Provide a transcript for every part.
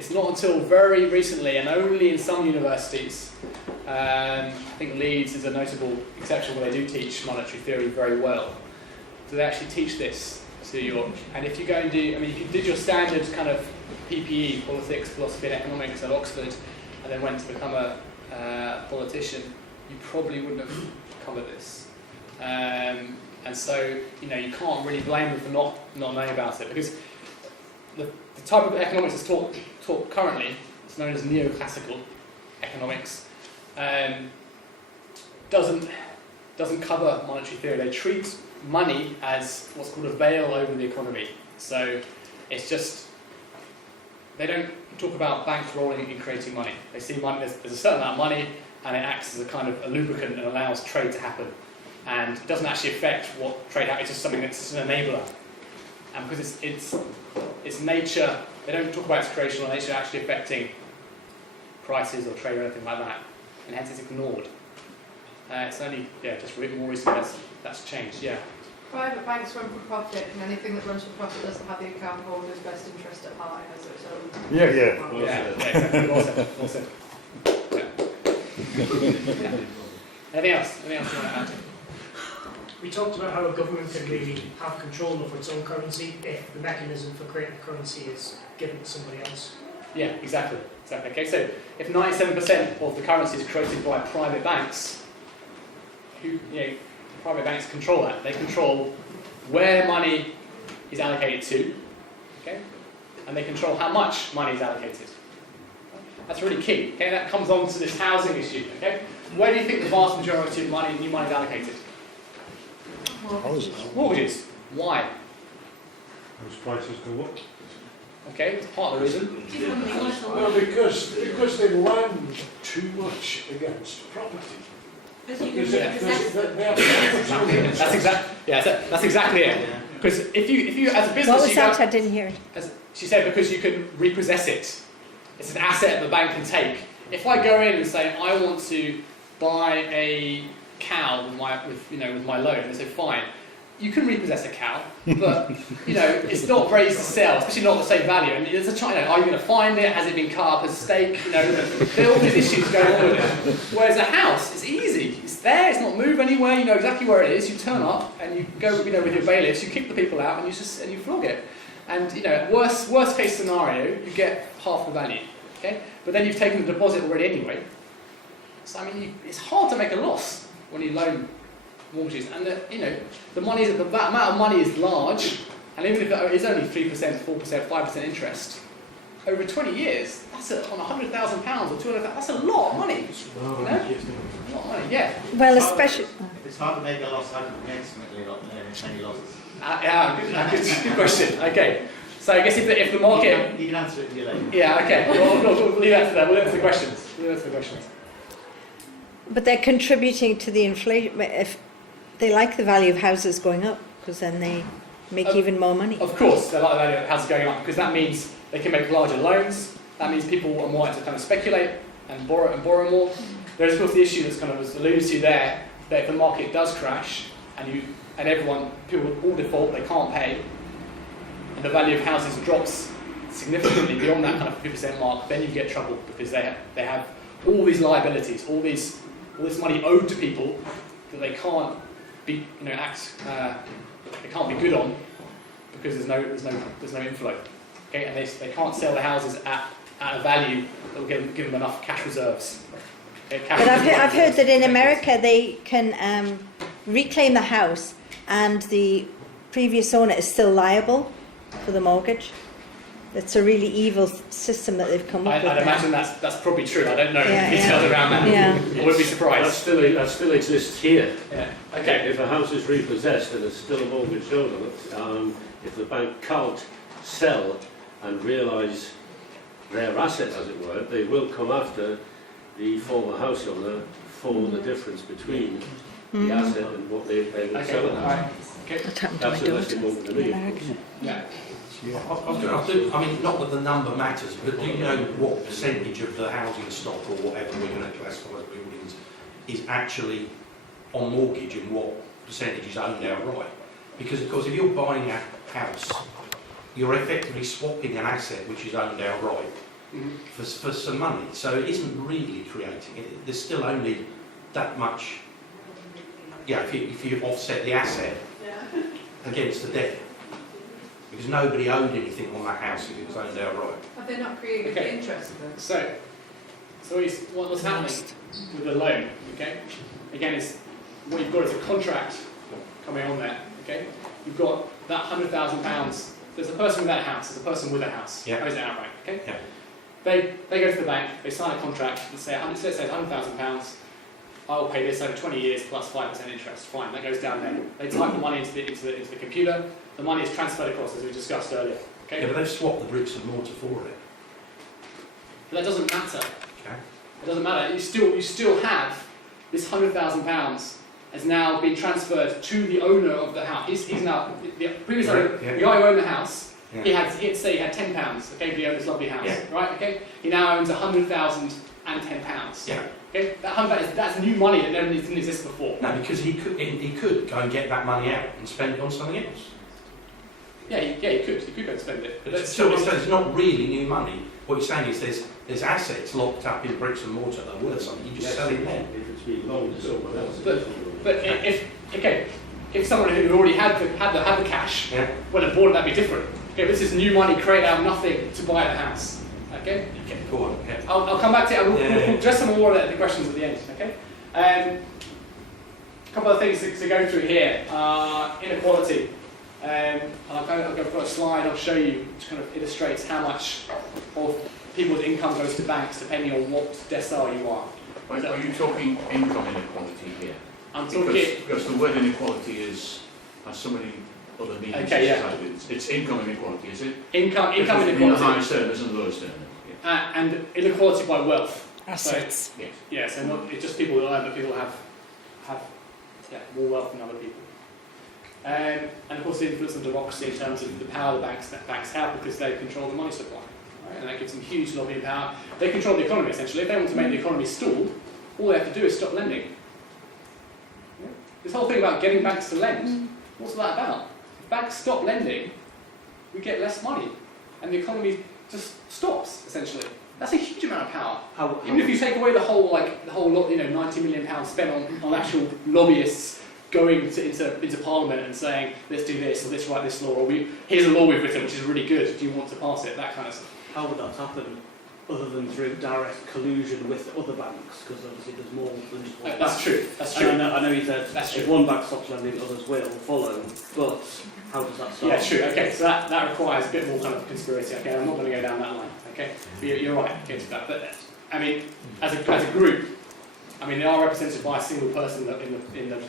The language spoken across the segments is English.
it's not until very recently, and only in some universities, I think Leeds is a notable exception where they do teach monetary theory very well. So they actually teach this to you. And if you go and do, I mean, if you did your standard kind of PPE, politics, philosophy and economics at Oxford, and then went to become a politician, you probably wouldn't have covered this. And so, you can't really blame them for not knowing about it, because the type of economics that's taught currently, it's known as neoclassical economics, doesn't cover monetary theory. They treat money as what's called a veil over the economy. So it's just, they don't talk about banks rolling in creating money. They see money, there's a certain amount of money, and it acts as a kind of a lubricant and allows trade to happen. And it doesn't actually affect what trade happens, it's just something that's just an enabler. And because it's nature, they don't talk about its creation or nature actually affecting prices or trade or anything like that. And hence it's ignored. It's only, just more recently that's changed, Private banks run for profit, and anything that runs for profit doesn't have the account holder's best interest at heart, has its own. Exactly. Well said. Anything else you want to add? We talked about how a government can really have control over its own currency if the mechanism for creating currency is given to somebody else. Yeah, exactly. Okay, so if 97% of the currency is created by private banks, private banks control that. They control where money is allocated to, okay, and they control how much money is allocated. That's really key. Okay, that comes on to this housing issue. Okay, where do you think the vast majority of new money is allocated? Mortgages. Why? Those prices go up. Okay, that's part of the reason. Well, because they lend too much against property. That's exactly it. Because if you as a business, what was that? I didn't hear it. As she said, because you can repossess it. It's an asset the bank can take. If I go in and say I want to buy a cow with my loan, and they say fine, you can repossess a cow, but it's not raised to sell, especially not the same value. And there's a are you going to find it? Has it been cut up as steak? There are all these issues going on with it. Whereas a house, it's easy. It's there. It's not moved anywhere. You know exactly where it is. You turn up and you go, with your bailiffs. You kick the people out and you flog it. And worst case scenario, you get half the value. Okay, but then you've taken the deposit already anyway. So it's hard to make a loss when you loan mortgages, and the money, the amount of money is large, and even if it is only 3%, 4%, 5% interest, over 20 years, that's on £100,000 or 200,000. That's a lot of money. A lot of money, yeah. Well, especially if it's hard to make a loss, how can we estimate any losses? Good question. Okay, so I guess if the market, you can answer it later. Yeah, okay. We'll leave that to that. We'll answer the questions. But they're contributing to the inflation. If they like the value of houses going up, because then they make even more money. Of course, they like the value of houses going up, because that means they can make larger loans. That means people are more likely to kind of speculate and borrow more. There's of course the issue that's kind of was alluded to there, that if the market does crash and people all default, they can't pay, and the value of houses drops significantly beyond that kind of 50% mark, then you get trouble, because they have all these liabilities, all this money owed to people that they can't be they can't be good on, because there's no inflow. Okay, and they can't sell the houses at a value that will give them enough cash reserves. Okay, But I've heard that in America they can reclaim the house, and the previous owner is still liable for the mortgage. It's a really evil system that they've come up with. I'd imagine that's probably true. I don't know the details around that. Yeah. I wouldn't be surprised. That still exists here. Yeah. Okay. If a house is repossessed and it's still a mortgage owner, if the bank can't sell and realise their asset, as it were, they will come after the former house owner for the difference between the asset and what they would sell it at. Okay. That happened to my That's a lesson daughter to me. in America. Yeah. Not that the number matters, but do you know what percentage of the housing stock or whatever we're going to classify as buildings is actually on mortgage and what percentage is owned outright? Because, of course, if you're buying a house, you're effectively swapping an asset which is owned outright for some money. So it isn't really creating it. There's still only that much. Yeah, if you offset the asset against the debt, because nobody owed anything on that house if it was owned outright. Have they not created the interest then? So what's happening with the loan, okay? Again, is what you've got is a contract coming on there, okay? You've got that £100,000. There's a person without a house. There's a person with a house. Yeah. Owns it outright, okay? Yeah. They go to the bank. They sign a contract. Let's say £100,000. I will pay this over 20 years plus 5% interest. Fine, that goes down there. They type the money into the computer. The money is transferred across, as we discussed earlier. Okay? Yeah, but they've swapped the bricks and mortar for it. But that doesn't matter. Okay. It doesn't matter. You still have this £100,000 has now been transferred to the owner of the house. He's now the previous owner. The guy who owned the house. Yeah. He'd say he had £10. Okay, but he owned this lovely house. Yeah. Right. Okay. He now owns £100,000 and £10. Yeah. Okay. That's new money that never didn't exist before. No, because he could go and get that money out and spend it on something else. Yeah, he could. He could go and spend it. But still, it's not really new money. What you're saying is there's assets locked up in bricks and mortar that are worth something. You just sell it there. If it's being loaned to someone else. But if someone who already had the cash went and bought it, that'd be different. Okay, this is new money created out of nothing to buy the house. Okay. Okay, go on. Yeah. I'll come back to it. We'll address some more of the questions at the end. Okay. A couple of things to go through here. Inequality. And I've got a slide I'll show you which kind of illustrates how much of people's income goes to banks depending on what decile you are. Right, are you talking income inequality here? I'm talking... Because the word inequality has so many other meanings. Okay, yeah. It's income inequality, is it? Income between inequality. the highest earners and the lowest earners. Yeah. And inequality by wealth. Assets. So, Yes. yeah, so not, it's just people that earn, but people have more wealth than other people. And of course the influence of democracy in terms of the power the banks have because they control the money supply. Right? And that gives them huge lobbying power. They control the economy essentially. If they want to make the economy stall, all they have to do is stop lending. Yeah? This whole thing about getting banks to lend, what's that about? If banks stop lending, we get less money. And the economy just stops, essentially. That's a huge amount of power. Even if you take away the whole £90 million spent on actual lobbyists going into Parliament and saying, let's do this, or let's write this law, or here's a law we've written which is really good, do you want to pass it, that kind of stuff. How would that happen other than through direct collusion with other banks? Because obviously there's more than just one bank. That's true, that's true. And I know you said that's if true. one bank stops lending, others will follow, but how does that start? Yeah, true, okay, so that requires a bit more kind of conspiracy, okay, I'm not going to go down that line, okay, but you're right against that, but I mean, as a group, I mean, they are represented by a single person in the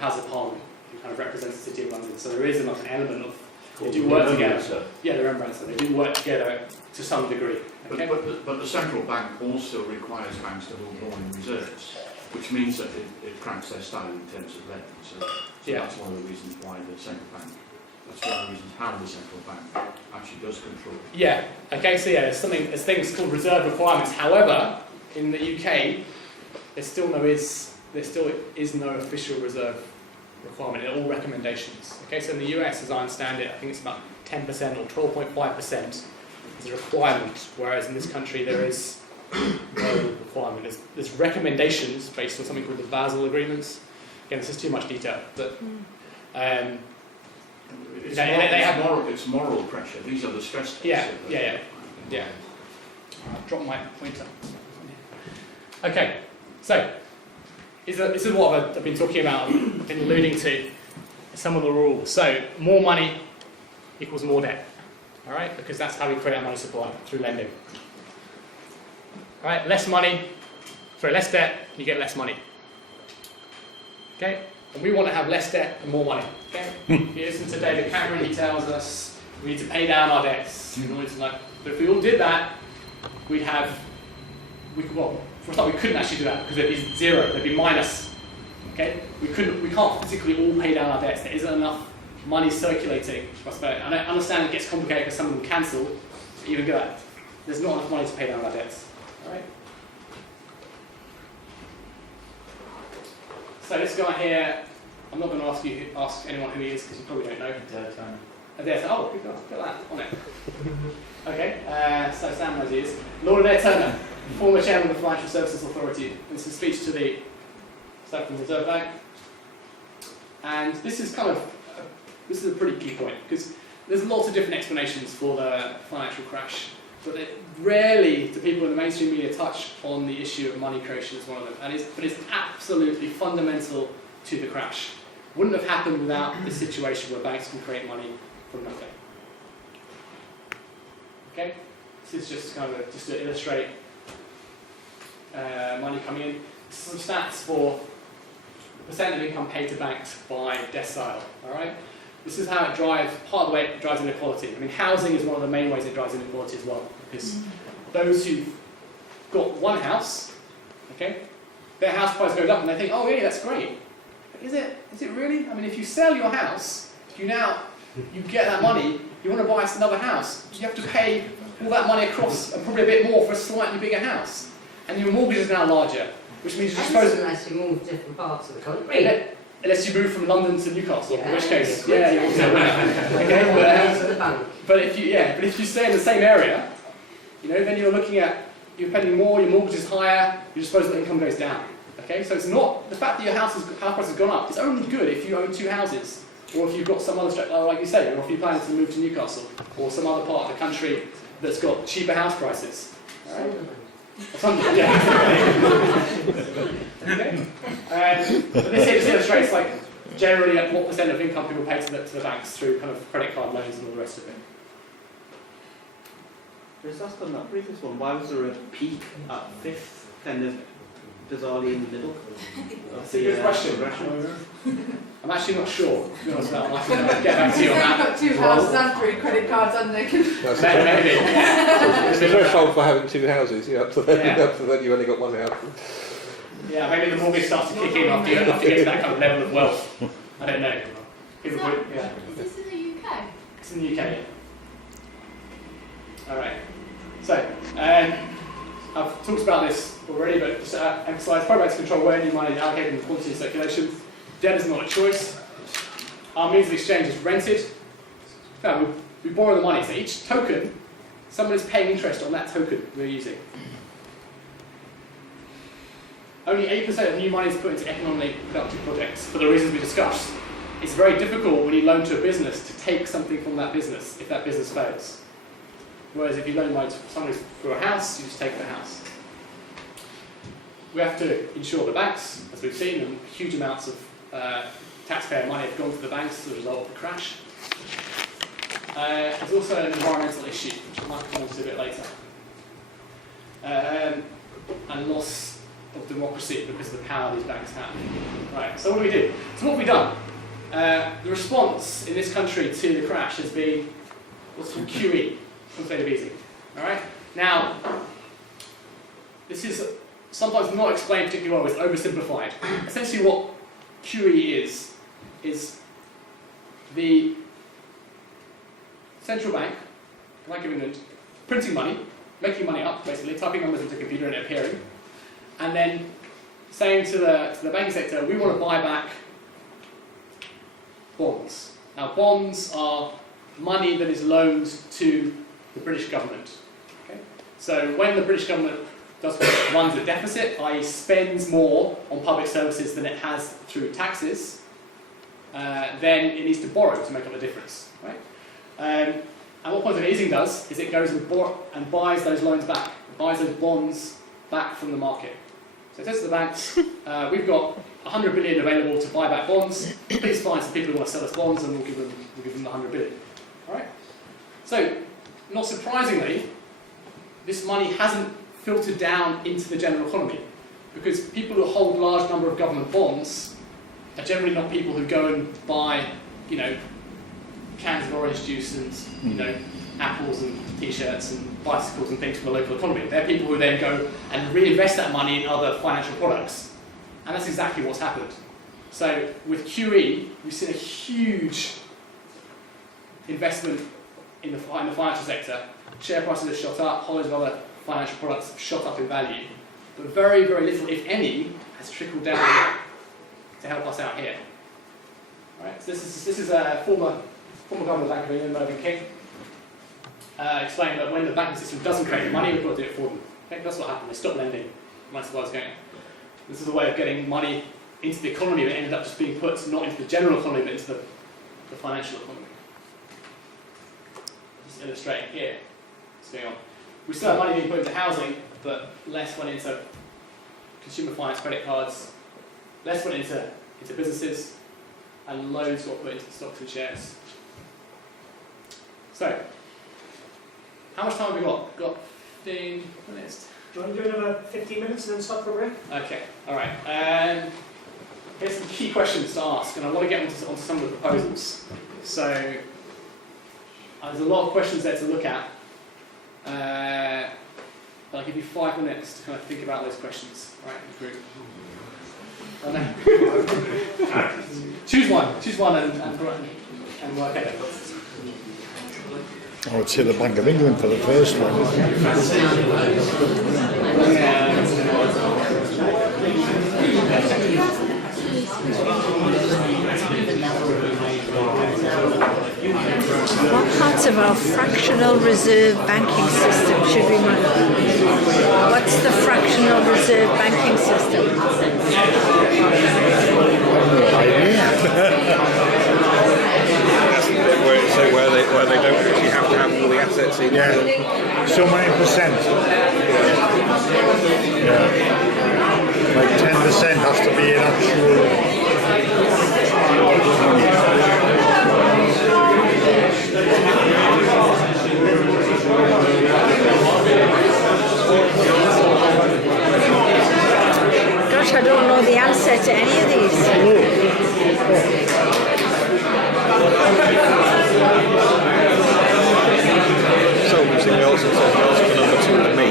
House of Parliament who kind of represents the City of London. So there is an element of they do work together. Yeah, the Rembrandts. So they do work together to some degree. Okay? But the central bank also requires banks to hold more in reserves, which means that it cramps their style in terms of lending. So that's one of the reasons why the central bank. That's one of the reasons how the central bank actually does control. Yeah. Okay. So yeah, there's things called reserve requirements. However, in the UK, there still is no official reserve requirement. They're all recommendations. Okay, so in the US, as I understand it, I think it's about 10% or 12.5% is a requirement, whereas in this country there is no requirement. There's recommendations based on something called the Basel Agreements. Again, this is too much detail, but it's moral pressure. These are the stress tests. Yeah. I'll drop my pointer. Okay, so this is what I've been talking about, I've been alluding to some of the rules. So more money equals more debt, all right? Because that's how we create our money supply, through lending. All right, less debt, you get less money. Okay, and we want to have less debt and more money. Okay, if you listen to David Cameron, he tells us we need to pay down our debts. But if we all did that, for a start, we couldn't actually do that because there'd be zero, there'd be minus. Okay, we can't physically all pay down our debts. There isn't enough money circulating. And I understand it gets complicated because some of them cancel. But even go that, there's not enough money to pay down our debts. All right. So this guy here, I'm not going to ask anyone who he is because you probably don't know. And they say, oh, we've got that on it. Okay, so Sam knows he is. Lord Adair Turner, former chairman of the Financial Services Authority. This is a speech to the staff from the Reserve Bank. And this is this is a pretty key point, because there's lots of different explanations for the financial crash, but rarely do people in the mainstream media touch on the issue of money creation as one of them. But it's absolutely fundamental to the crash. Wouldn't have happened without this situation where banks can create money from nothing. Okay, this is just just to illustrate money coming in. Some stats for the percent of income paid to banks by decile. All right, this is how it drives. Part of the way it drives inequality. I mean, housing is one of the main ways it drives inequality as well, because those who've got one house, okay, their house price goes up, and they think, oh yeah, that's great. But is it? Is it really? I mean, if you sell your house, you get that money. You want to buy another house, you have to pay all that money across, and probably a bit more for a slightly bigger house. And your mortgage is now larger, which means you're supposed to... Unless you move to different parts of the country. Unless you move from London to Newcastle, in which case, you're also okay, but if you stay in the same area, then you're looking at, you're paying more, your mortgage is higher, your disposable income goes down. Okay, so it's not, the fact that your house price has gone up, it's only good if you own two houses. Or if you've got some other, like you say, or if you plan to move to Newcastle, or some other part of the country that's got cheaper house prices. All right? Something, yeah. Okay. But this here just illustrates, generally at what percent of income people pay to the banks through kind of credit card loans and all the rest of it. Just asked on that previous one, why was there a peak at fifth, kind of bizarrely in the middle? That's a good question. I'm actually not sure. To be honest, I'll get back to you on that. They've got two houses and three credit cards, and they can... Maybe. There's a threshold for having two houses. Up to then you've only got one house. Yeah, maybe the mortgage starts to kick in after you get to that kind of level of wealth. I don't know. Is this in the UK? It's in the UK, yeah. Alright. So, I've talked about this already, but just to emphasise, programs control where new money is allocated and quantity in circulation. Debt is not a choice. Our means of exchange is rented. No, we borrow the money. So each token, someone is paying interest on that token we're using. Only 8% of new money is put into economically productive projects for the reasons we discussed. It's very difficult when you loan to a business to take something from that business if that business fails. Whereas if you loan money to somebody for a house, you just take the house. We have to insure the banks, as we've seen, and huge amounts of taxpayer money have gone to the banks as a result of the crash. There's also an environmental issue, which I might come on to a bit later. And loss of democracy because of the power these banks have. Right, so what do we do? So what have we done? The response in this country to the crash has been what's called QE, quantitative easing. All right? Now, this is sometimes not explained particularly well, it's oversimplified. Essentially what QE is the central bank, Bank of England, printing money, making money up, basically, typing numbers into a computer and it appearing, and then saying to the banking sector, we want to buy back bonds. Now, bonds are money that is loaned to the British government. Okay? So when the British government runs a deficit, i.e. spends more on public services than it has through taxes, then it needs to borrow to make up the difference. Right? And what quantitative easing does is it goes and buys those loans back, buys those bonds back from the market. So it says to the banks, we've got 100 billion available to buy back bonds. Please find some people who want to sell us bonds, and we'll give them the 100 billion. All right? So, not surprisingly, this money hasn't filtered down into the general economy, because people who hold large number of government bonds are generally not people who go and buy, cans of orange juice and apples and t-shirts and bicycles and things for the local economy. They're people who then go and reinvest that money in other financial products. And that's exactly what's happened. So with QE, we've seen a huge investment in the financial sector. Share prices have shot up, whole loads of other financial products have shot up in value. But very, very little, if any, has trickled down to help us out here. All right, so this is a former former governor of the Bank of England, Mervyn King, explained that when the banking system doesn't create the money, we've got to do it for them. Okay? That's what happened. They stopped lending. Money supply was going up. This is a way of getting money into the economy that ended up just being put not into the general economy, but into the financial economy. Just illustrating here what's going on. We still have money being put into housing, but less went into consumer finance, credit cards, less went into businesses, and loads got put into stocks and shares. So, how much time have we got? We've got 15 minutes. Do you want to do another 15 minutes and then stop for a break? Okay, alright. Here's some key questions to ask, and I want to get onto some of the proposals. So, there's a lot of questions there to look at. But I'll give you 5 minutes to kind of think about those questions, right, in the group. Choose one and work at it. I would say the Bank of England for the first one. What parts of our fractional reserve banking system should we run? What's the fractional reserve banking system? No idea. Where they don't actually have to have all the assets in. Yeah. So many percent. Yeah. Like 10% has to be in actual. Gosh, I don't know the answer to any of these. Something else and something else for number 2 to me.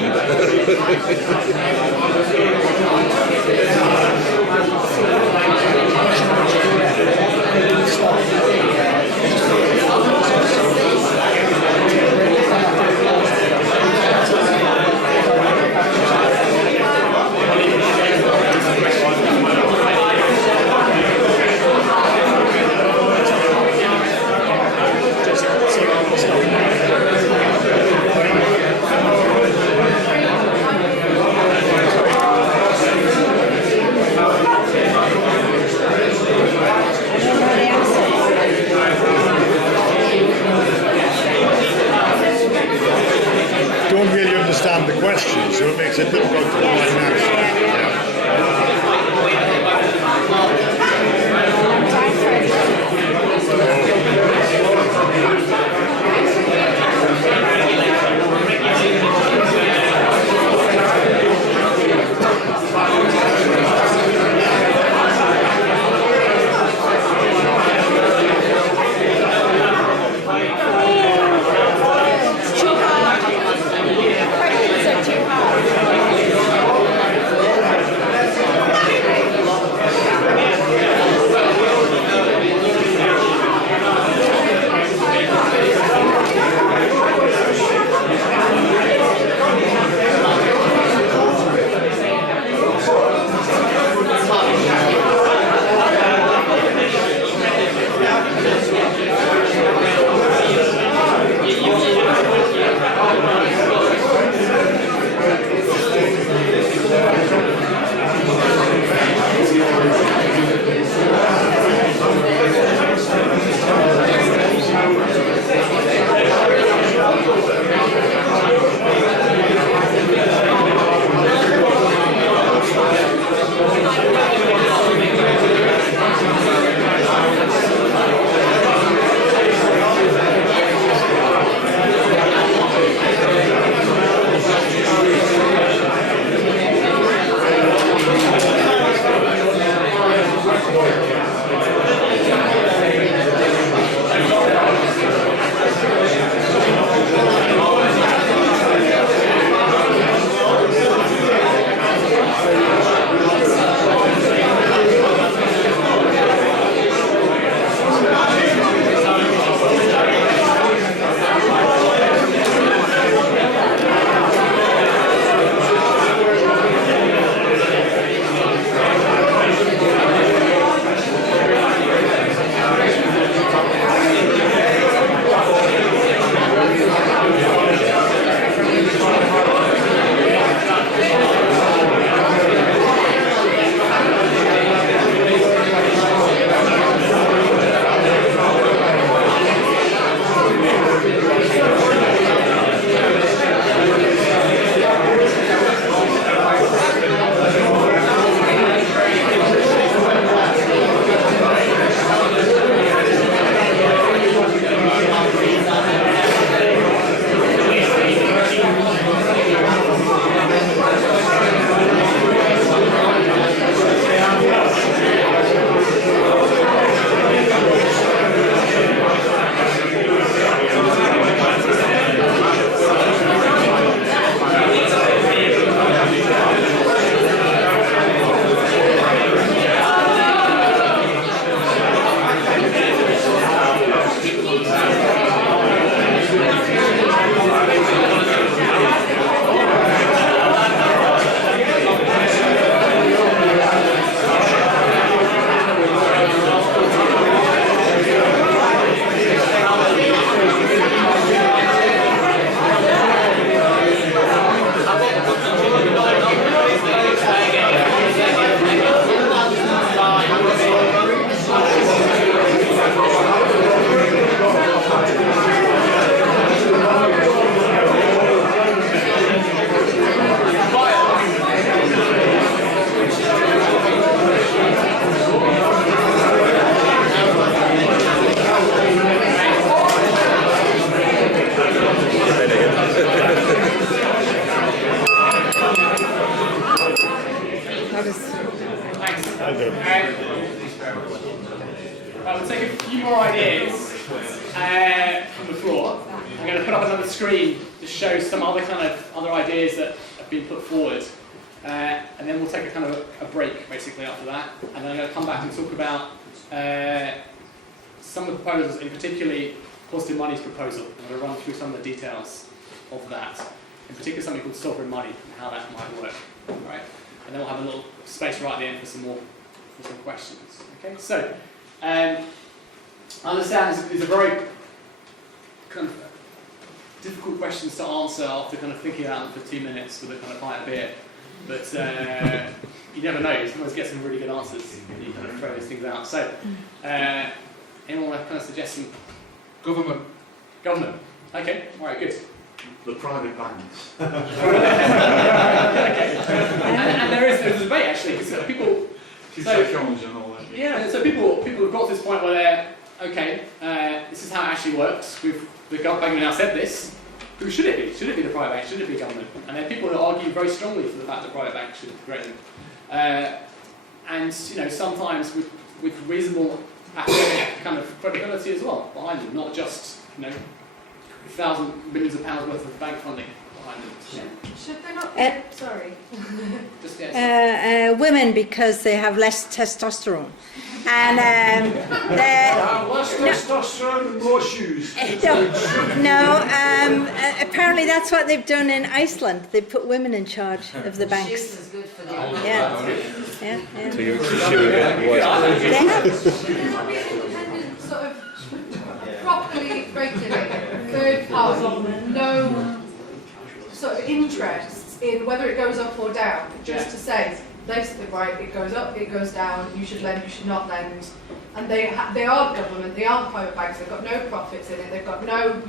The question, so it makes it difficult to find out. the screen just shows some other ideas that have been put forward, and then we'll take a kind of a break basically after that, and then I'm going to come back and talk about some of the proposals, in particularly positive money's proposal. I'm going to run through some of the details of that, in particular something called sovereign money and how that might work. All right, and then we'll have a little space right at the end for some questions. Okay, so I understand these are very kind of difficult questions to answer after kind of thinking about them for 2 minutes with a kind of pint of beer. But you never know, you sometimes get some really good answers when you kind of throw those things out. So, anyone want to kind of suggest some? Government. Government. Okay, alright, good. The private banks. Okay. And there's a debate actually, because people. So people have got to this point where they're, okay, this is how it actually works. The government now said this. Who should it be? Should it be the private bank? Should it be government? And then people argue very strongly for the fact that private banks should create them. And sometimes with reasonable academic kind of credibility as well behind them, not just millions of pounds worth of bank funding behind them. Should they not? Sorry. Just women, because they have less testosterone. And less testosterone and more shoes. Apparently that's what they've done in Iceland. They put women in charge of the banks. Shoes is good for the Yeah. So you're assuming that They have. There will be an independent, sort of properly regulated third party, no sort of interest in whether it goes up or down, just to say, they said, right, it goes up, it goes down, you should lend, you should not lend. And they aren't government, they aren't private banks, they've got no profits in it, they've got no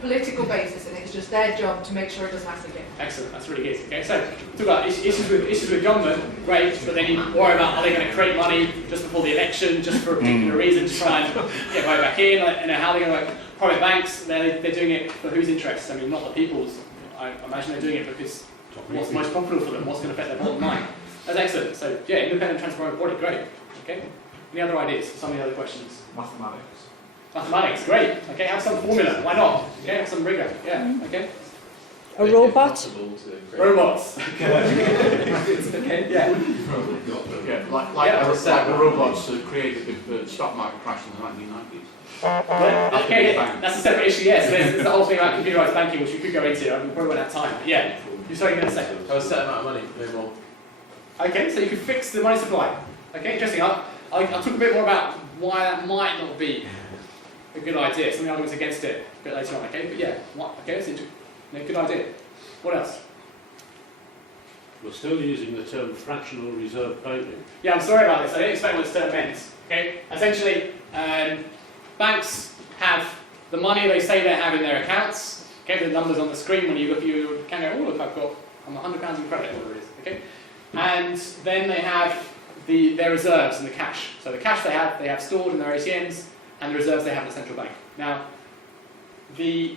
political basis in it, it's just their job to make sure it doesn't happen again. Excellent, that's really good. Okay, so talk about issues with government, great, but then you worry about, are they going to create money just before the election, just for a particular reason, to try and get right back in? How are they going to work? Private banks, they're doing it for whose interests? I mean, not the people's. I imagine they're doing it because what's most profitable for them, what's going to affect their bottom line. That's excellent. So yeah, independent, transparent body, great. Okay. Any other ideas? Some of the other questions? Mathematics. Mathematics, great. Okay, have some formula. Why not? Okay, have some rigor. Yeah. Okay. A robot? Robots. Okay. Yeah. Yeah, like the robots that created the stock market crash in the 1990s. Okay, that's a separate issue. Yes, there's the whole thing about computerized banking, which we could go into. We probably won't have time. Yeah. You're sorry, you're going to say. A set amount of money, no more. Okay, so you could fix the money supply. Okay, interesting. I'll talk a bit more about why that might not be a good idea. Some of the arguments against it a bit later on. Okay, but yeah, okay, that's a good idea. What else? We're still using the term fractional reserve banking. Yeah, I'm sorry about this. I didn't explain what this term meant. Okay, essentially, banks have the money they say they have in their accounts. Okay, the numbers on the screen when you look, you can go, oh look, I'm £100 in credit, whatever it is. Okay, and then they have their reserves and the cash. So the cash they have stored in their ATMs, and the reserves they have in the central bank. Now, the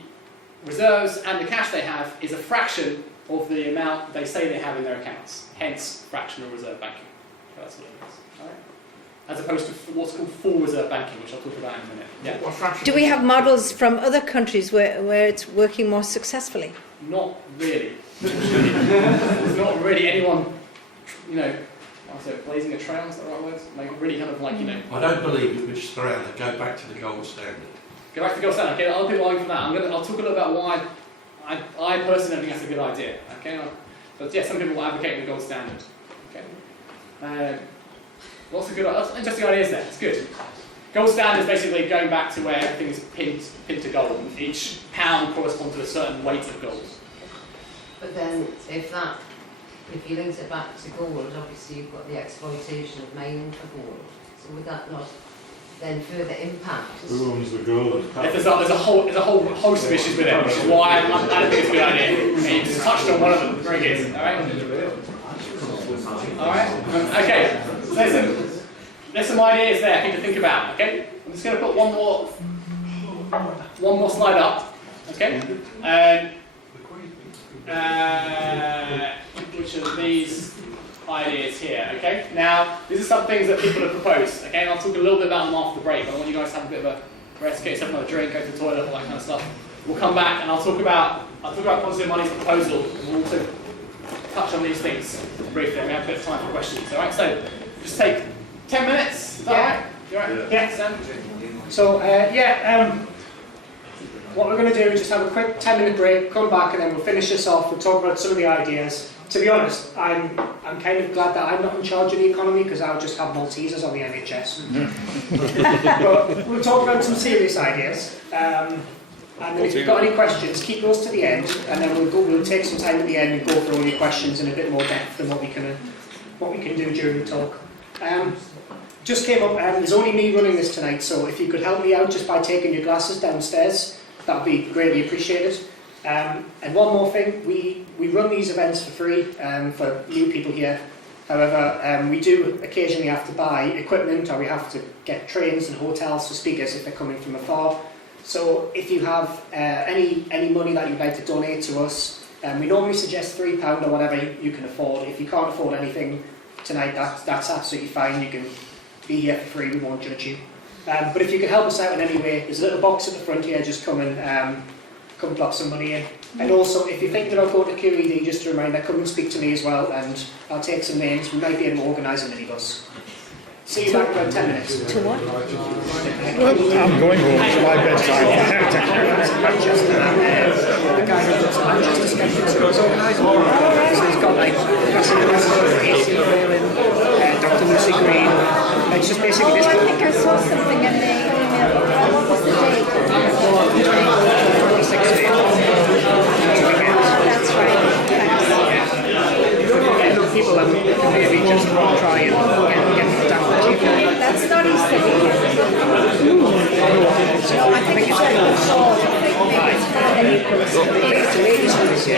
reserves and the cash they have is a fraction of the amount they say they have in their accounts. Hence, fractional reserve banking. That's what it is. All right? As opposed to what's called full reserve banking, which I'll talk about in a minute. Yeah. Do we have models from other countries where it's working more successfully? Not really. There's not really anyone, blazing a trail, is that the right word? Like really kind of like, I don't believe it would just around and go back to the gold standard. Go back to the gold standard. Okay, I'll people argue for that. I'll talk a little about why I personally don't think that's a good idea. Okay, but yeah, some people will advocate the gold standard. Okay, lots of interesting ideas there. It's good. Gold standard is basically going back to where everything is pinned to gold. Each pound corresponds to a certain weight of gold. But then, if you link it back to gold, obviously you've got the exploitation of mining for gold. So would that not then further impact? Who owns the gold? There's a whole host of issues with it, which is why I don't think it's a good idea. Okay, you just touched on one of them. Very good. All right. Okay. So there's some ideas there for you to think about. Okay. I'm just going to put one more slide up. Okay. Which are these ideas here, okay? Now, these are some things that people have proposed, okay? And I'll talk a little bit about them after the break, but I want you guys to have a bit of a rest, get yourself another drink, go to the toilet, all that kind of stuff. we'll come back and I'll talk about positive money's proposal. We'll also touch on these things briefly. We have a bit of time for questions. All right, so just take 10 minutes. Is that all right? You all right? Yeah. Sam? So, what we're going to do is just have a quick 10-minute break, come back, and then we'll finish this off. We'll talk about some of the ideas. To be honest, I'm kind of glad that I'm not in charge of the economy, because I'll just have Maltesers on the NHS. But we'll talk about some serious ideas. And then if you've got any questions, keep those to the end, and then we'll take some time at the end and go through all your questions in a bit more depth than what we can do during the talk. Just came up, there's only me running this tonight, so if you could help me out just by taking your glasses downstairs, that would be greatly appreciated. And one more thing, we run these events for free for new people here. However, we do occasionally have to buy equipment, or we have to get trains and hotels for speakers if they're coming from afar. So if you have any money that you'd like to donate to us, we normally suggest £3 or whatever you can afford. If you can't afford anything tonight, that's absolutely fine. You can be here for free, we won't judge you. But if you can help us out in any way, there's a little box at the front here, just come and drop some money in. And also, if you're thinking about going to QED, just a reminder, come and speak to me as well, and I'll take some names. We might be able to organise a minibus. See you back in about 10 minutes. To what? I'm going home to my bedside. Manchester, the guy who runs Manchester Skeptics goes organising. So he's got like AC Whelan, Dr. Lucy Green. It's just basically this. I think I saw something in the email. What was the date? 26th. That's right. Enough people that maybe just try and get down the cheap. That's not Easter weekend. No, I think it's like the fall.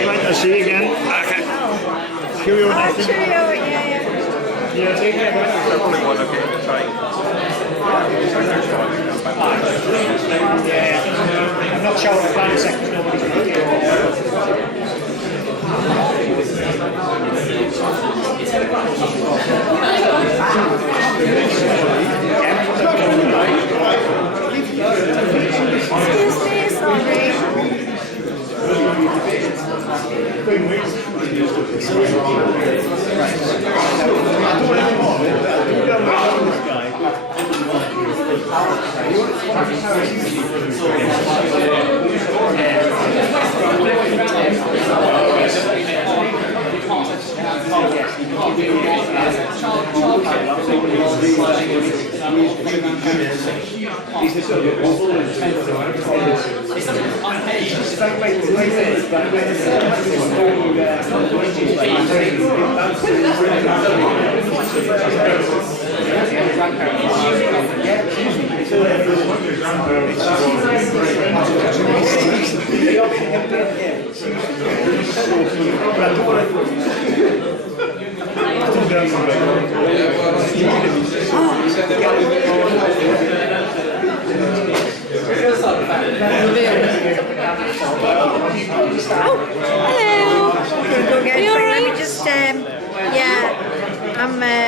Right, I'll see you again. Okay. Cheerio, Nathan. Cheerio, yeah. Yeah, take care. I'm not sure what the plan is, because nobody's going to do it. Excuse me, sorry.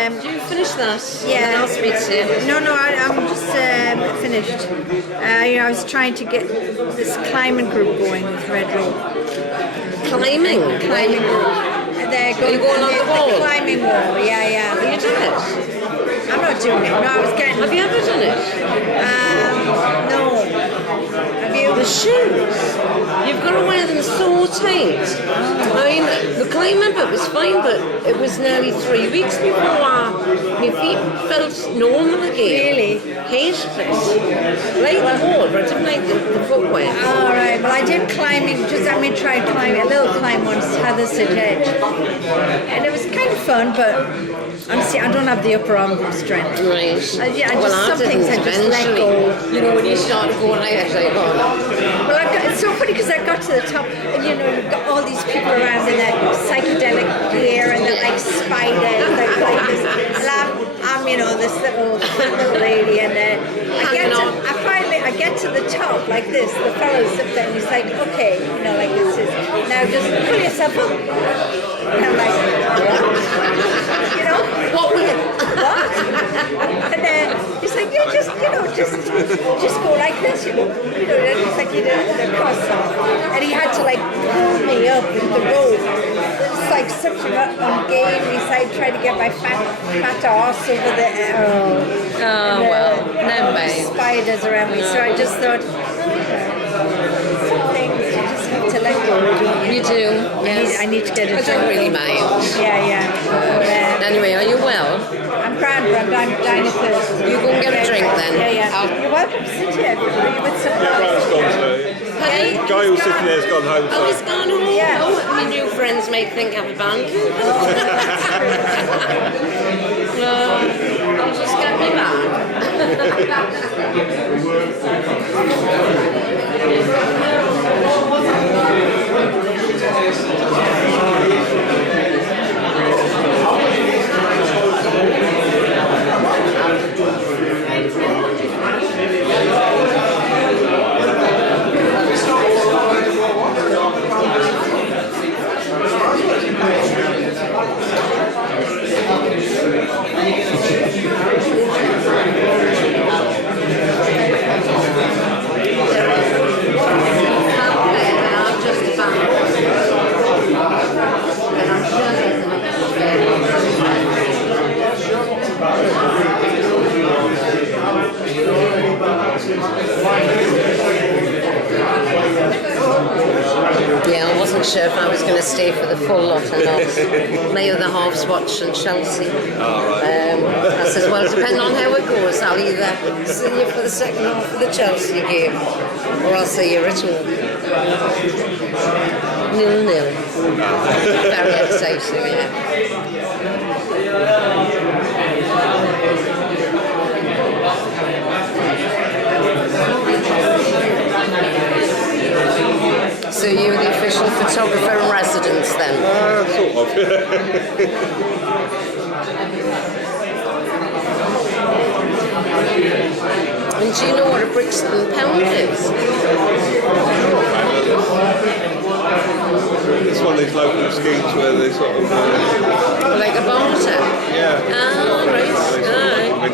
Did you finish that? Yeah. Ask me to. No, I'm just finished. I was trying to get this climbing group going with Red Road. Climbing group. They're Are you going on the wall? The climbing wall, yeah. Are you doing it? I'm not doing it. No, I was getting. Have you ever done it? No. Have you? The shoes. You've got to wear them so tight. I mean, the climbing bit was fine, but it was nearly 3 weeks before my feet felt normal again. Really? Hated it. Like the wall, but I didn't like the footwear. All right. Well, I did climbing. Tried climbing a little climb once, Hatherset Edge, and it was kind of fun, but honestly, I don't have the upper arm strength. Right. Some things I just let go. You know, when you start going, I actually go. Well, it's so funny because I got to the top, and you've got all these people around in their psychedelic gear, and they're like spiders, like this. And I'm this little lady, and I get to the top like this. The fellow sits there, and he's like, okay, like this is now just pull yourself up. And I'm like, what? And he's like, just go like this, and it's like you did the cross. such an ungainly side trying to get my fat arse over the Never mind. spiders around me. So I just thought, some things you just have to let go. You do, yes. I need to get a I don't really mind. Yeah. Anyway, are you well? I'm grand, but I'm dying of thirst. You go and get a drink then. Yeah. You're welcome to sit here, everybody, with Brian's gone surprise. to guy who's sitting there has gone home. Oh, he's gone home? Yeah. Oh, my new friends may think I'm a band. I'll just get me back. Yeah, I wasn't sure if I was going to stay for the full lot or not. My other half's watching Chelsea. I said, well, depending on how it goes, I'll either see you for the second half of the Chelsea game or I'll see you at home. 0-0. Very exciting, yeah. So you're the official photographer in residence then? Sort of. And do you know what a Brixton pound is? It's one of these local schemes where they sort of... like a barter? Yeah. Ah, right. They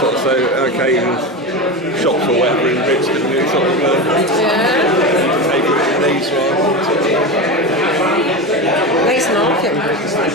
sort of say, okay, shops or whatever in Brixton, you sort of take it in these ones. Nice market in Brixton.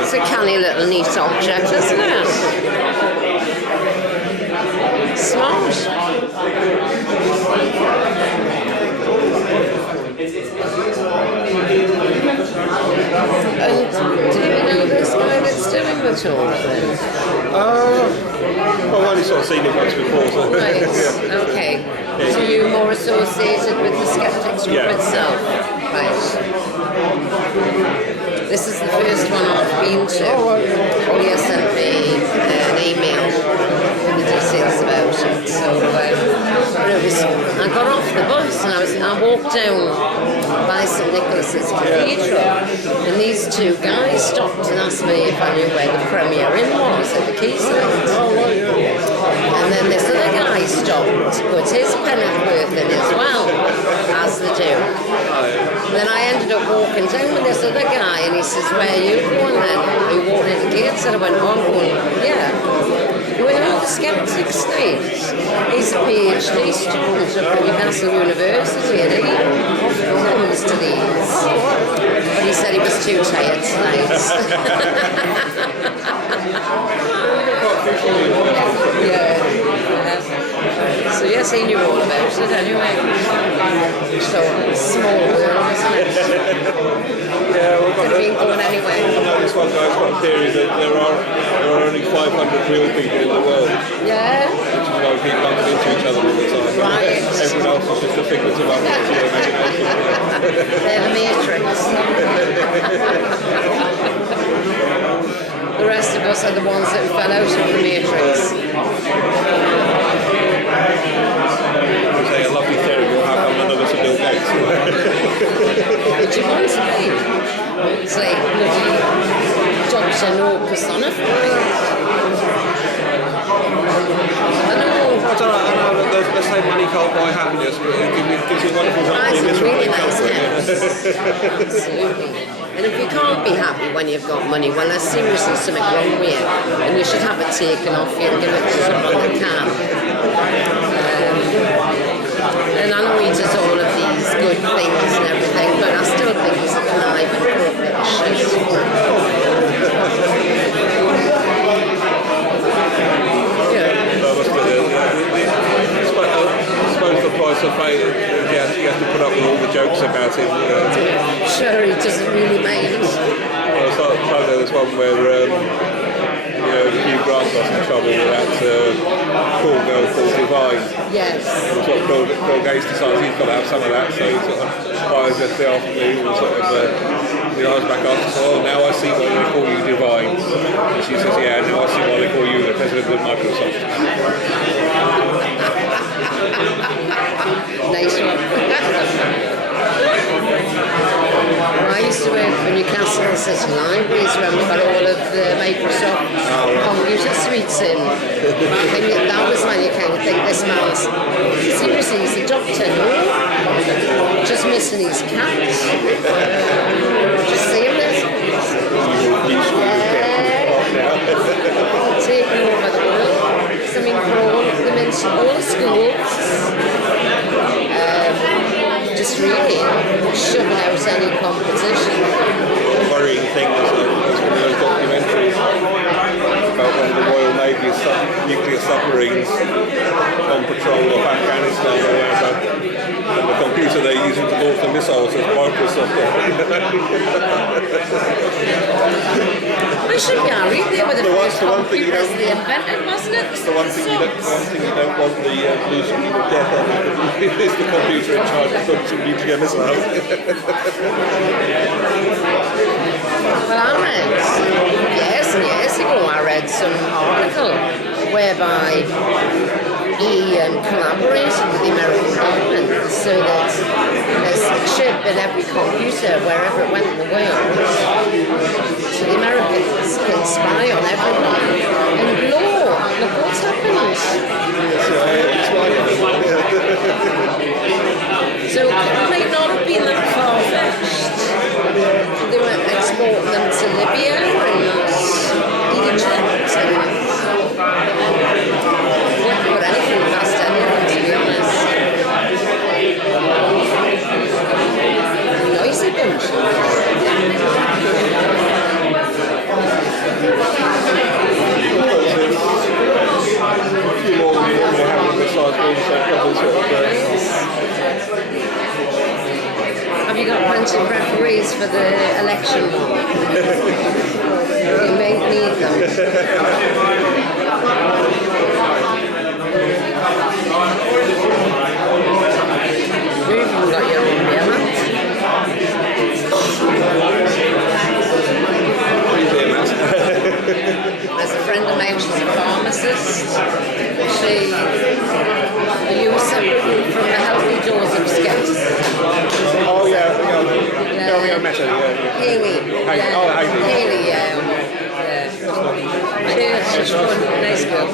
It's a canny little neat object, isn't it? Smart. And do you know this guy that's doing the tour then? I've only sort of seen it once before. So. Right, okay. So you're more associated with the Skeptics group itself? Right. This is the first one I've been to. Leah sent me an email with the details about it. So I got off the bus and I walked down by St Nicholas's Cathedral, and these two guys stopped and asked me if I knew where the Premier Inn was at the Quayside. And then this other guy stopped to put his pennyworth in as well, as they do. And then I ended up walking down with this other guy, and he says, "Where are you going then? Are you walking in the gates?" And I went, "Oh, I'm going, yeah." He went, "Oh, the Skeptics night." He's a PhD student up at Newcastle University, and he comes to these. But he said he was too tired tonight. Yeah. So yes, he knew all about it anyway. So small world, isn't it? Yeah, well, Could have been going anywhere. This one guy's got a theory that there are only 500 real people in the world. Yeah. Which is why we keep bumping into each other all the time. Right. Everyone else is just a figment of our imagination. They're the Matrix. The rest of us are the ones that fell out of the Matrix. Say a lovely theory, well, how come none of us are Bill Gates? Would you want to be? It's like bloody Dr. No personified. I know. It's all right, I know that they say money can't buy happiness, but it gives you wonderful happiness. It's really nice, absolutely. And if you can't be happy when you've got money, well, there's seriously something wrong with you, and you should have it taken off you and give it to someone that can. And I know he does all of these good things and everything, but I still think he's a conniving corrupt little shit. I suppose the price of fame, you have to put up with all the jokes about him. Sure, he doesn't really mind. I started this one where Hugh Grant got in trouble with that cool girl called Divine. Yes. That's what Bill Gates decides he's got to have some of that, so he sort of fires at the afternoon and sort of the eyes back up and says, "Oh, now I see why they call you Divines." And she says, "Yeah, now I see why they call you the president of Microsoft." Nice one. I used to work for Newcastle City Libraries where we got all of the Microsoft computer suites in. And that was when you kind of think, this man's seriously, he's a doctor, no? Just missing his cat. Just seeing this. Taking over the world. I mean, for all of them in all the schools. Just really shoving out any competition. The worrying thing was one of those documentaries about one of the Royal Navy's nuclear submarines on patrol of Afghanistan or wherever. And the computer they're using to launch the missiles is Microsoft. We should be alright. They were the first computers they invented, wasn't it? The one thing you don't want the losing of death on is the computer in charge of launching nuclear missiles. Well, I read, years ago, I read some article whereby he collaborated with the American government so that there's a chip in every computer wherever it went in the world. So the Americans can spy on everyone. And look what's happened. So it might not have been that far-fetched. They were exporting them to Libya and Egypt and wouldn't put anything past anyone, to be honest. Noisy bunch. Have you got plenty of referees for the election one? You may need them. You've even got your own beer mat. There's a friend of mine, she's a pharmacist. Are you separate from the healthy doors of Skeptics? Oh yeah, I think I met her, yeah. Haley. Haley, Haley, yeah. Cheers, she's fun, nice girl.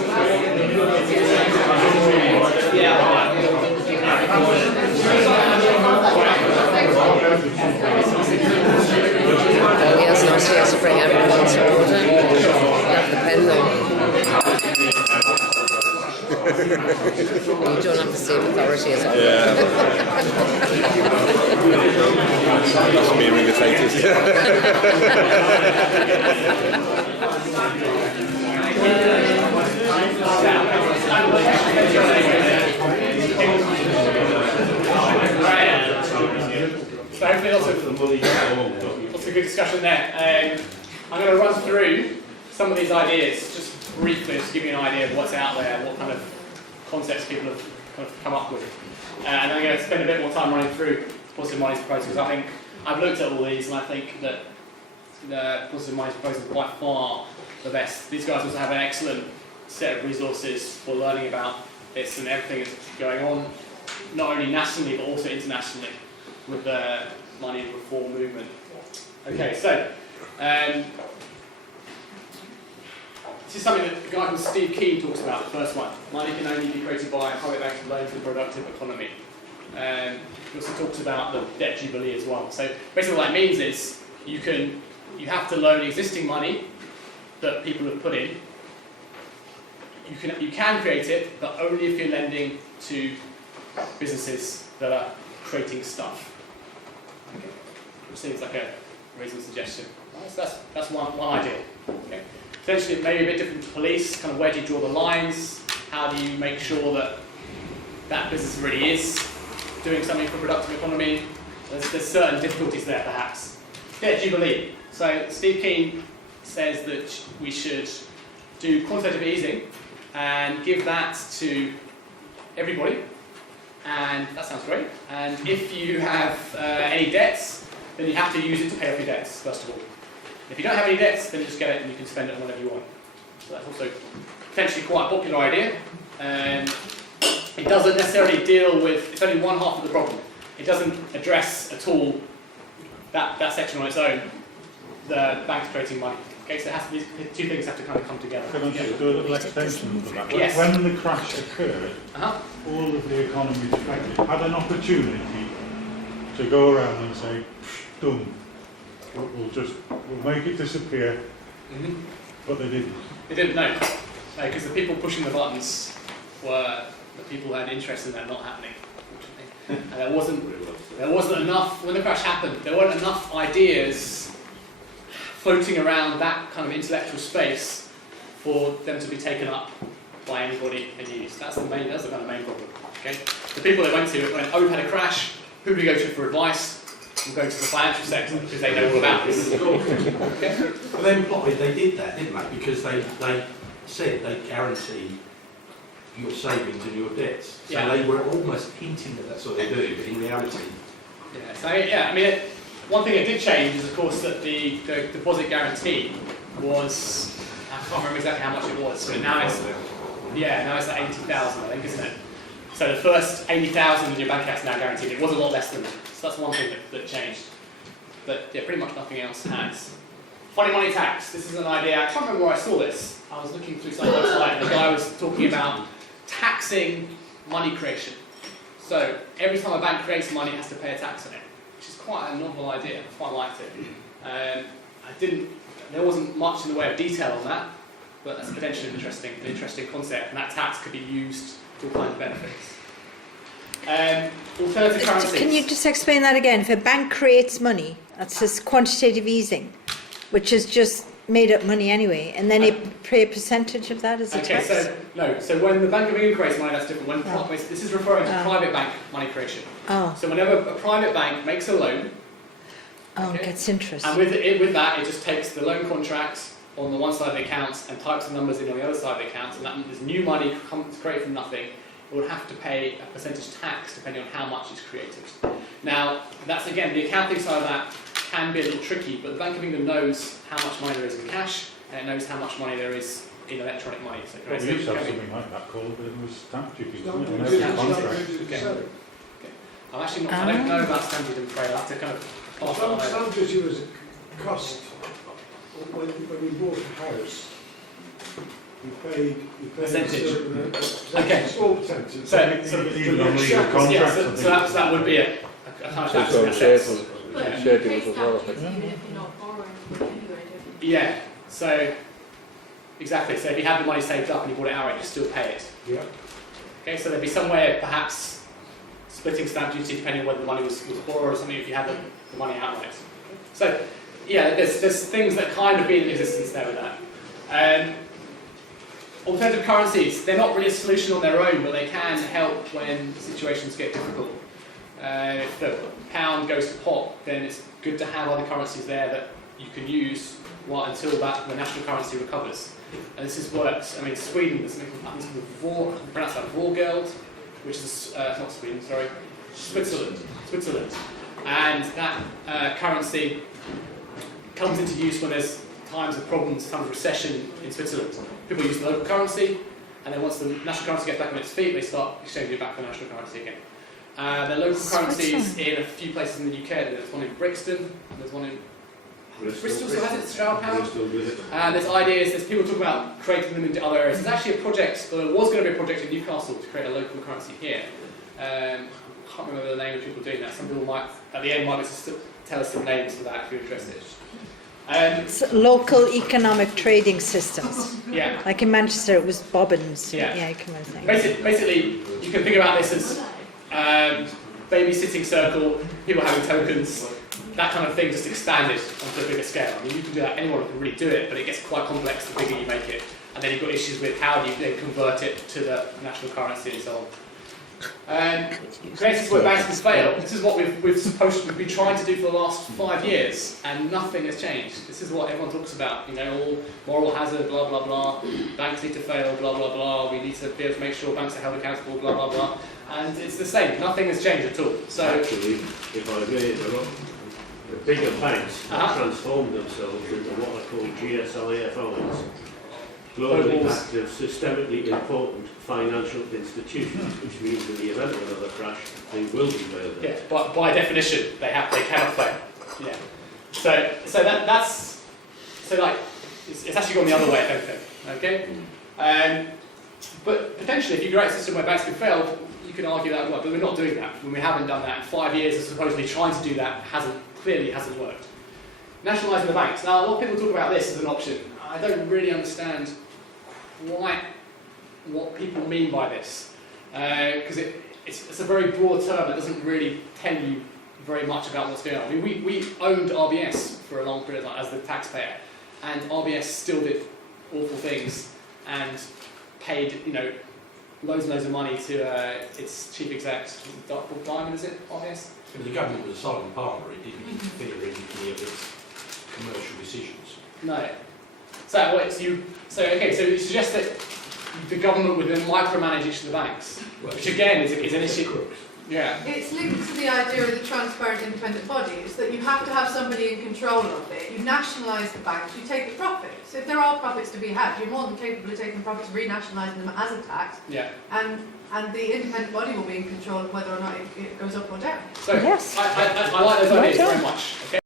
You don't have the same authority as I Yeah. That's me imitators. So hopefully lots of good discussion there. I'm going to run through some of these ideas just briefly, just to give you an idea of what's out there, what kind of concepts people have kind of come up with. And I'm going to spend a bit more time running through positive money proposals. I think I've looked at all these and I think that the positive money proposals are by far the best. These guys also have an excellent set of resources for learning about this and everything that's going on, not only nationally but also internationally with the money reform movement. Okay, so this is something that a guy called Steve Keen talks about, the first one. Money can only be created by private banks and loans to the productive economy. He also talks about the debt jubilee as well. So basically what that means is you have to loan existing money that people have put in. You can create it, but only if you're lending to businesses that are creating stuff. Okay. Which seems like a reasonable suggestion. So that's one idea. Okay. Essentially, it may be a bit different to police. Kind of where do you draw the lines? How do you make sure that that business really is doing something for a productive economy? There's certain difficulties there, perhaps. Debt jubilee. So Steve Keen says that we should do quantitative easing and give that to everybody. And that sounds great. And if you have any debts, then you have to use it to pay off your debts, first of all. If you don't have any debts, then you just get it and you can spend it on whatever you want. So that's also potentially quite a popular idea. It doesn't necessarily deal with, it's only one half of the problem. It doesn't address at all that section on its own, the banks creating money. Okay, so these two things have to kind of come together. Can I just do a little extension to that? Yes. When the crash occurred, all of the economies affected had an opportunity to go around and say, done. We'll make it disappear. Mm-hmm. But they didn't. They didn't know. Because the people pushing the buttons were the people who had interest in that not happening, unfortunately. And there wasn't enough, when the crash happened, there weren't enough ideas floating around that kind of intellectual space for them to be taken up by anybody and used. That's the kind of main problem. Okay? The people they went to, when we've had a crash, who do we go to for advice? We'll go to the financial sector because they know all about this. Okay? But they implied they did that, didn't they? Because they said they guarantee your savings and your debts. So they were almost hinting that that's what they do, but in reality... One thing that did change is, of course, that the deposit guarantee was, I can't remember exactly how much it was, but now it's like 80,000, I think, isn't it? So the first 80,000 in your bank account is now guaranteed. It was a lot less than that. So that's one thing that changed. But yeah, pretty much nothing else has. Funny money tax. This is an idea. I can't remember where I saw this. I was looking through some website and the guy was talking about taxing money creation. So every time a bank creates money, it has to pay a tax on it, which is quite a novel idea. I quite liked it. There wasn't much in the way of detail on that, but that's potentially an interesting concept, and that tax could be used to all kinds of benefits. Alternative currencies. Can you just explain that again? If a bank creates money, that's just quantitative easing, which is just made up money anyway, and then it pay a percentage of that as a tax? So when the Bank of England creates money, that's different. This is referring to private bank money creation. So whenever a private bank makes a loan, gets interest. And with that, it just takes the loan contract on the one side of the accounts and types the numbers in on the other side of the accounts, and that means new money comes created from nothing. It would have to pay a percentage tax depending on how much is created. Now, that's again, the accounting side of that can be a little tricky, but the Bank of England knows how much money there is in cash, and it knows how much money there is in electronic money. So we used to have something like that called, but it was stamp duty, wasn't it? I don't know about stamp duty, I'm afraid. I have to kind of pass that on. Stamp duty was a cost when we bought a house. You paid percentage. Small percentage. So that would be a kind of tax on assets. Shared deals as well, I think. Yeah, so exactly. So if you had the money saved up and you bought it outright, you still pay it. Yeah. Okay, so there'd be somewhere perhaps splitting stamp duty depending on whether the money was borrowed or something if you had the money outright. So yeah, there's things that kind of be in existence there with that. Alternative currencies, they're not really a solution on their own, but they can help when situations get difficult. If the pound goes to pot, then it's good to have other currencies there that you can use until the national currency recovers. And this works. I mean, Sweden, there's something called Vorgeld, which is not Sweden, sorry, Switzerland. And that currency comes into use when there's times of problems, times of recession in Switzerland. People use the local currency, and then once the national currency gets back on its feet, they start exchanging it back for the national currency again. There are local currencies in a few places in the UK. There's one in Brixton, and there's one in Bristol, so has it, Stroud Power? And there's ideas, there's people talking about creating them into other areas. There's actually a project, or there was going to be a project in Newcastle to create a local currency here. I can't remember the name of people doing that. Some people might, at the end, might tell us some names for that if you're interested. Local economic trading systems. Yeah. Like in Manchester, it was bobbins. Yeah. Kind of thing. Basically, you can think about this as babysitting circle, people having tokens, that kind of thing just expanded onto a bigger scale. I mean, you can do that, anyone can really do it, but it gets quite complex the bigger you make it. And then you've got issues with how do you then convert it to the national currency and so on. Creative where banks can fail. This is what we've been trying to do for the last 5 years, and nothing has changed. This is what everyone talks about, all moral hazard, blah, blah, blah. Banks need to fail, blah, blah, blah. We need to be able to make sure banks are held accountable, blah, blah, blah. And it's the same. Nothing has changed at all. So actually, if I may, the bigger banks have transformed themselves into what are called GSIFOs, globally active, systemically important financial institutions, which means in the event of another crash, they will be bailed out. Yeah, but by definition, they cannot fail. Yeah. So it's actually gone the other way, if anything. Okay. But potentially, if you create a system where banks can fail, you can argue that would work. But we're not doing that. When we haven't done that, 5 years of supposedly trying to do that clearly hasn't worked. Nationalising the banks. Now, a lot of people talk about this as an option. I don't really understand quite what people mean by this, because it's a very broad term that doesn't really tell you very much about what's going on. I mean, we owned RBS for a long period of time as the taxpayer, and RBS still did awful things and paid, loads and loads of money to its chief exec, Paul Diamond, is it, RBS? The government was a silent partner. It didn't interfere in any of its commercial decisions. No. So you suggest that the government would then micromanage each of the banks, which again is an issue. Yeah. It's linked to the idea of the transparent independent body. It's that you have to have somebody in control of it. You nationalise the banks, you take the profits. If there are profits to be had, you're more than capable of taking profits, renationalising them as a tax. Yeah. And the independent body will be in control of whether or not it goes up or down. So yes. I like those ideas very much. Okay.